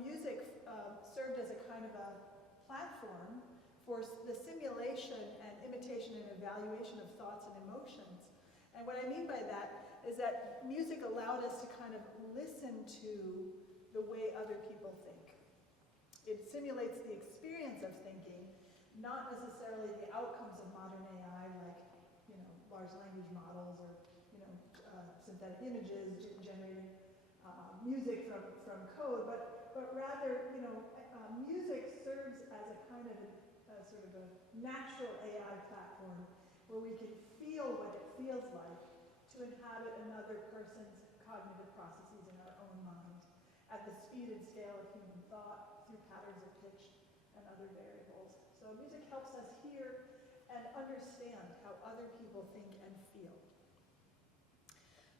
music served as a kind of a platform for the simulation and imitation and evaluation of thoughts and emotions. And what I mean by that is that music allowed us to kind of listen to the way other people think. It simulates the experience of thinking, not necessarily the outcomes of modern AI, like large language models or synthetic images generating music from code, but rather music serves as a kind of sort of a natural AI platform where we can feel what it feels like to inhabit another person's cognitive processes in our own mind at the speed and scale of human thought through patterns of pitch and other variables. So music helps us hear and understand how other people think and feel.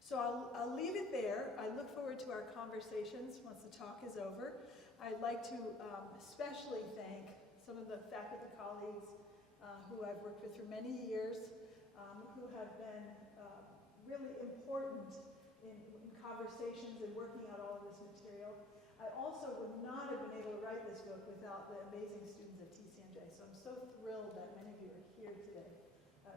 So I'll leave it there. I look forward to our conversations once the talk is over. I'd like to especially thank some of the faculty colleagues who I've worked with for many years, who have been really important in conversations and working out all of this material. I also would not have been able to write this book without the amazing students at TCNJ. So I'm so thrilled that many of you are here today.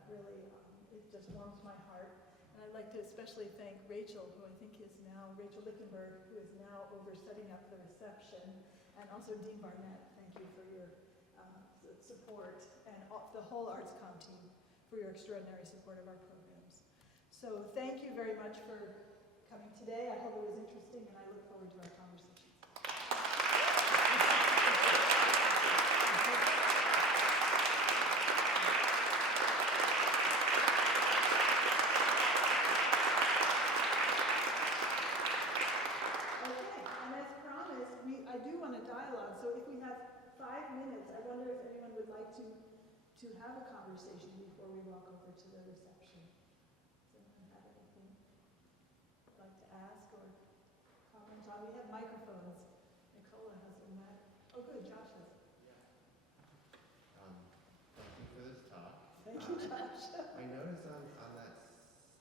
Really, it just warms my heart. And I'd like to especially thank Rachel, Rachel Lickenberg, who is now over setting up the reception, and also Dean Barnett. Thank you for your support, and the whole ArtsCom team for your extraordinary support of our programs. So thank you very much for coming today. I hope it was interesting, and I look forward to our conversation. I do want a dialogue, so if we have 5 minutes, I wonder if anyone would like to have a conversation before we walk over to the reception. Does anyone have anything they'd like to ask or comment on? We have microphones. Nicola has a mic. Oh, good, Josh has it. Thank you for this talk. Thank you, Josh. I noticed on that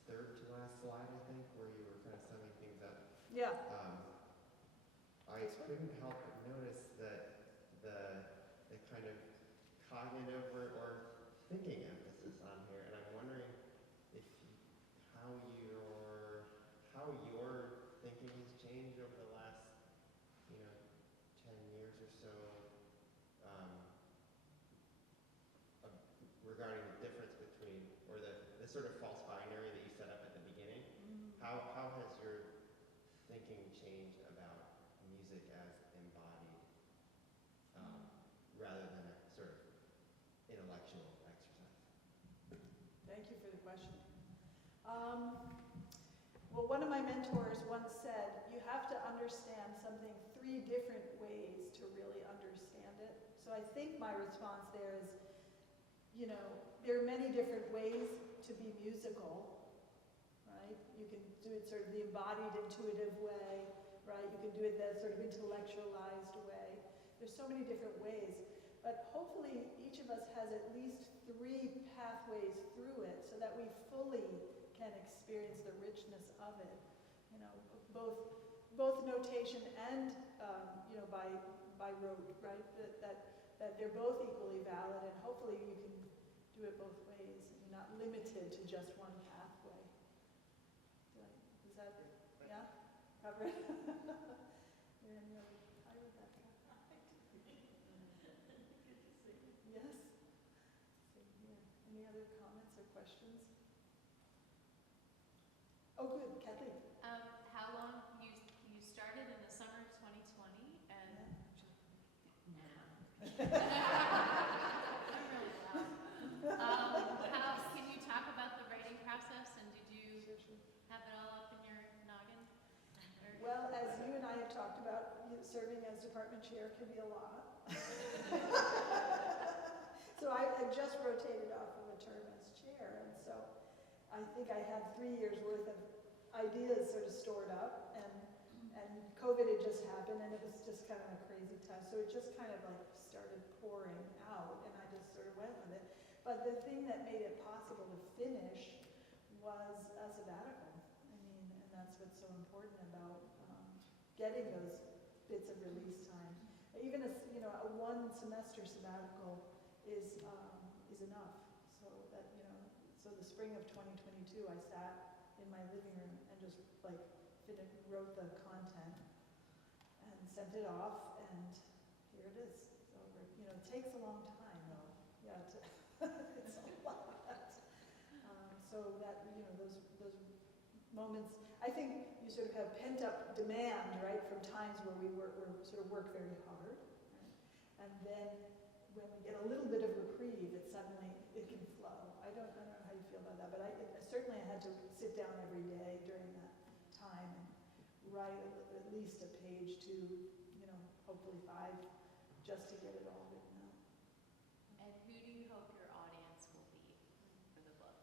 third to last slide, I think, where you were kind of summing things up. Yeah. I couldn't help but notice that the kind of cognitive or thinking emphasis on here, and I'm wondering how your thinking has changed over the last 10 years or so regarding the difference between, or the sort of false binary that you set up at the beginning. How has your thinking changed about music as embodied rather than a sort of intellectual exercise? Thank you for the question. Well, one of my mentors once said, you have to understand something 3 different ways to really understand it. So I think my response there is, there are many different ways to be musical, right? You can do it sort of the embodied, intuitive way, right? You can do it the sort of intellectualized way. There's so many different ways, but hopefully each of us has at least 3 pathways through it so that we fully can experience the richness of it. Both notation and by rote, right? That they're both equally valid, and hopefully you can do it both ways. You're not limited to just one path. cover it. And hi, Rebecca. Good to see you. Yes. Same here. Any other comments or questions? Oh, good, Kathleen. How long you started in the summer of 2020 and I'm really loud. How can you talk about the writing process and did you have it all up in your noggin? Well, as you and I have talked about, serving as department chair can be a lot. So I just rotated off of a term as chair, and so I think I had 3 years worth of ideas sort of stored up, and COVID had just happened, and it was just kind of a crazy time. So it just kind of like started pouring out, and I just sort of went with it. But the thing that made it possible to finish was a sabbatical. I mean, and that's what's so important about getting those bits of release time. Even a 1 semester sabbatical is enough. So that so the spring of 2022, I sat in my living room and just like wrote the content and sent it off, and here it is. So it takes a long time though. Yeah, it's a lot. So that those moments, I think you sort of have pent up demand, right, from times where we sort of work very hard, right? And then when we get a little bit of reprieve, it can flow. I don't know how you feel about that, but certainly I had to sit down every day during that time and write at least a page to, hopefully 5, just to get it all written out. And who do you hope your audience will be for the book?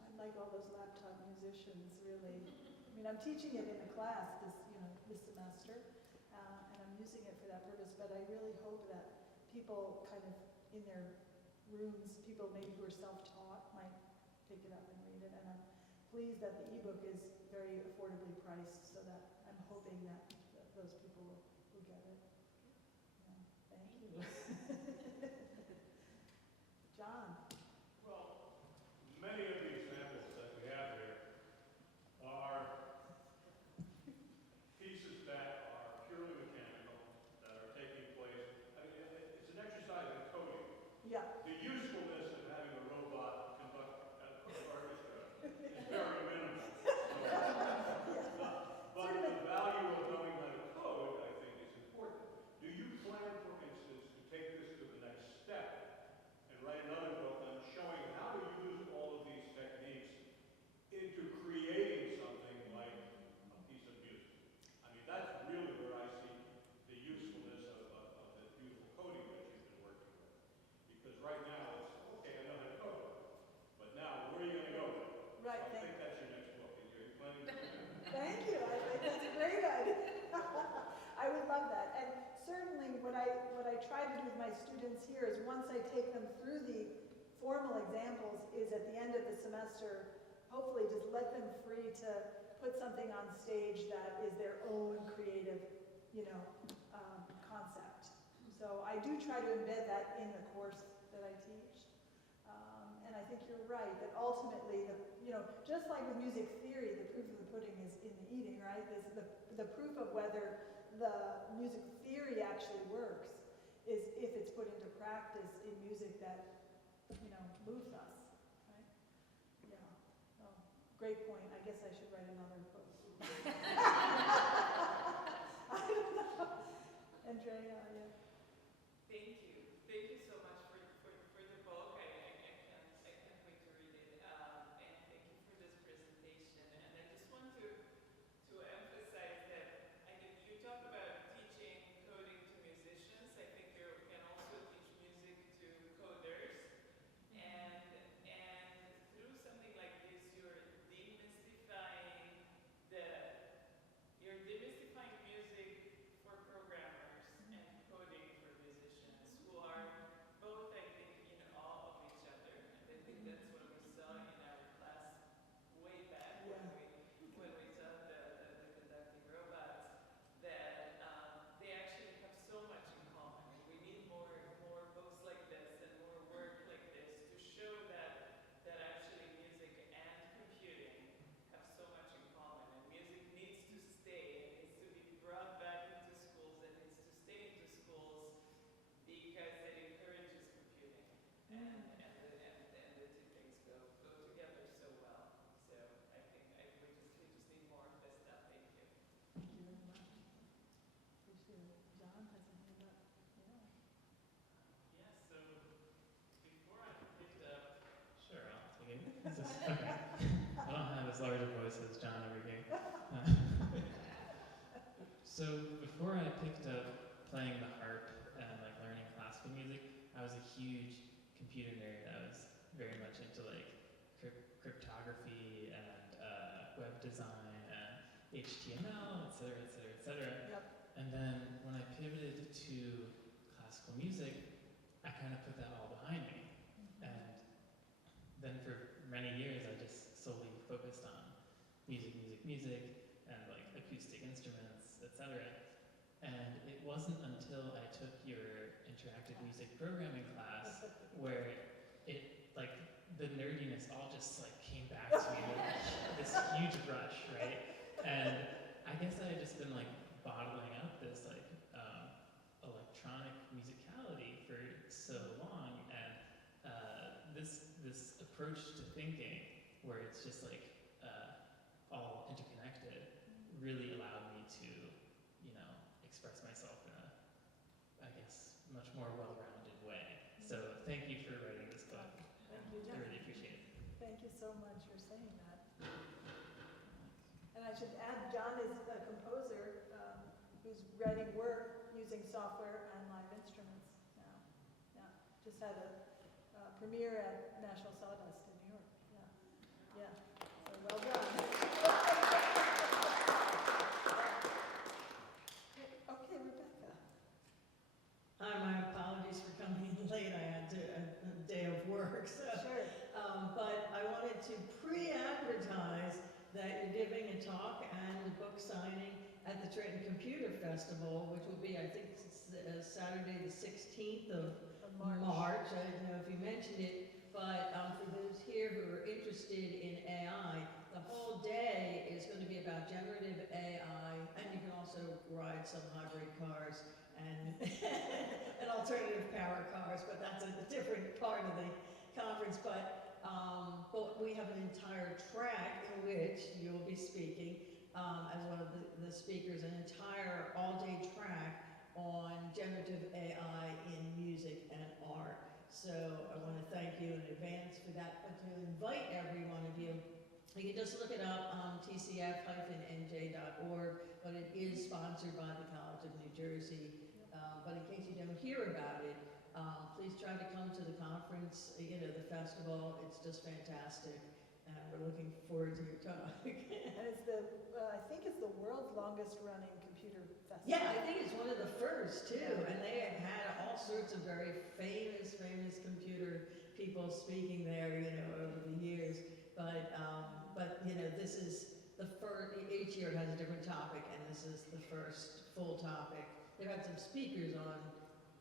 I like all those laptop musicians, really. I mean, I'm teaching it in a class this semester, and I'm using it for that purpose, but I really hope that people kind of in their rooms, people maybe who are self-taught might pick it up and read it. And I'm pleased that the ebook is very affordably priced, so that I'm hoping that those people will get it. Yeah, thank you. John. Well, many of the examples that we have here are pieces that are purely mechanical, that are taking place. I mean, it's an exercise in coding. Yeah. The usefulness of having a robot conduct an orchestra is very minimal. But the value of knowing how to code, I think, is important. Do you plan, for instance, to take this to the next step and write another book on showing how to use all of these techniques into creating something like a piece of music? I mean, that's really where I see the usefulness of this beautiful coding that you've been working with. Because right now it's, okay, I know how to code, but now where are you going to go with it? Right. So I think that's your next book. Are you planning to do that? Thank you. I think that's a great idea. I would love that. And certainly what I try to do with my students here is once I take them through the formal examples is at the end of the semester, hopefully just let them free to put something on stage that is their own creative, concept. So I do try to embed that in the course that I teach. And I think you're right that ultimately, just like with music theory, the proof of the pudding is in the eating, right? The proof of whether the music theory actually works is if it's put into practice in music that, moves us, right? Yeah. Oh, great point. I guess I should write another book. I don't know. Andrea, yeah. Thank you. Thank you so much for the book. I can't wait to read it. And thank you for this presentation. And I just want to emphasize that you talk about teaching coding to musicians. I think you can also teach music to coders. And through something like this, you're demystifying music for programmers and coding Okay. I don't have as large a voice as John over here. So before I picked up playing the harp and like learning classical music, I was a huge computer nerd. I was very much into like cryptography and web design and HTML, et cetera, et cetera, et cetera. Yep. And then when I pivoted to classical music, I kind of put that all behind me. And then for many years, I just solely focused on music, and like acoustic instruments, etc. And it wasn't until I took your interactive music programming class where it, like, the nerdiness all just like came back to me with this huge rush, right? And I guess I had just been like bottling up this like electronic musicality for so long, and this approach to thinking, where it's just like all interconnected, really allowed me to, you know, express myself in a, I guess, much more well-rounded way. So thank you for writing this book. Thank you, I John. really appreciate it. Thank you so much for saying that. And I should add, John is a composer who's writing work using software and live instruments now. Yeah, just had a premiere at National Sawdust in New York. Yeah, yeah. So well done. Okay, Rebecca. Hi, my apologies for coming in late. I had a day of work, so. Sure. But I wanted to pre-advertise that you're giving a talk and a book signing at the Trenton Computer Festival, which will be, I think, Saturday the 16th of March. I don't know if you mentioned it, but for those here who are interested in AI, the whole day is going to be about generative AI, and you can also ride some hybrid cars and and alternative power cars, but that's a different part of the conference. But we have an entire track in which you'll be speaking as one of the speakers, an entire all-day track on generative AI in music and art. So I want to thank you in advance for that, but to invite every one of you, you can just look it up on tcf-nj.org, but it is sponsored by the College of New Jersey. But in case you don't hear about it, please try to come to the conference, you know, the festival. It's just fantastic, and we're looking forward to your talk. And it's the, I think it's the world's longest running computer festival. Yeah, I think it's one of the first too, and they have had all sorts of very famous computer people speaking there, you know, over the years. But you know, this is the first. Each year it has a different topic, and this is the first full topic. They've had some speakers on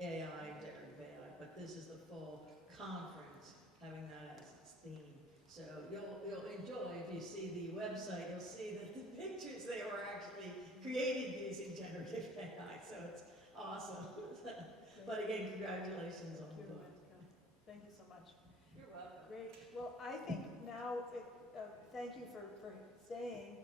AI, generative AI, but this is the full conference having that as its theme. So you'll enjoy, if you see the website, you'll see that the pictures they were actually created using generative AI. So it's awesome. But again, congratulations on the book. Thank you so much. You're welcome. Great. Well, I think now, thank you for staying.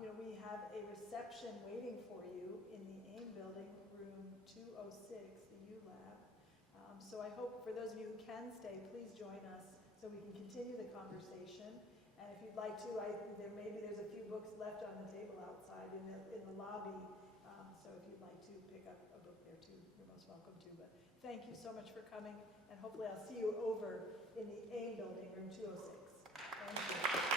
You know, we have a reception waiting for you in the AIM building, room 206, the U Lab. So I hope for those of you who can stay, please join us so we can continue the conversation. And if you'd like to, there's a few books left on the table outside in the lobby. So if you'd like to pick up a book there too, you're most welcome to. But thank you so much for coming, and hopefully I'll see you over in the AIM building, room 206. Thank you.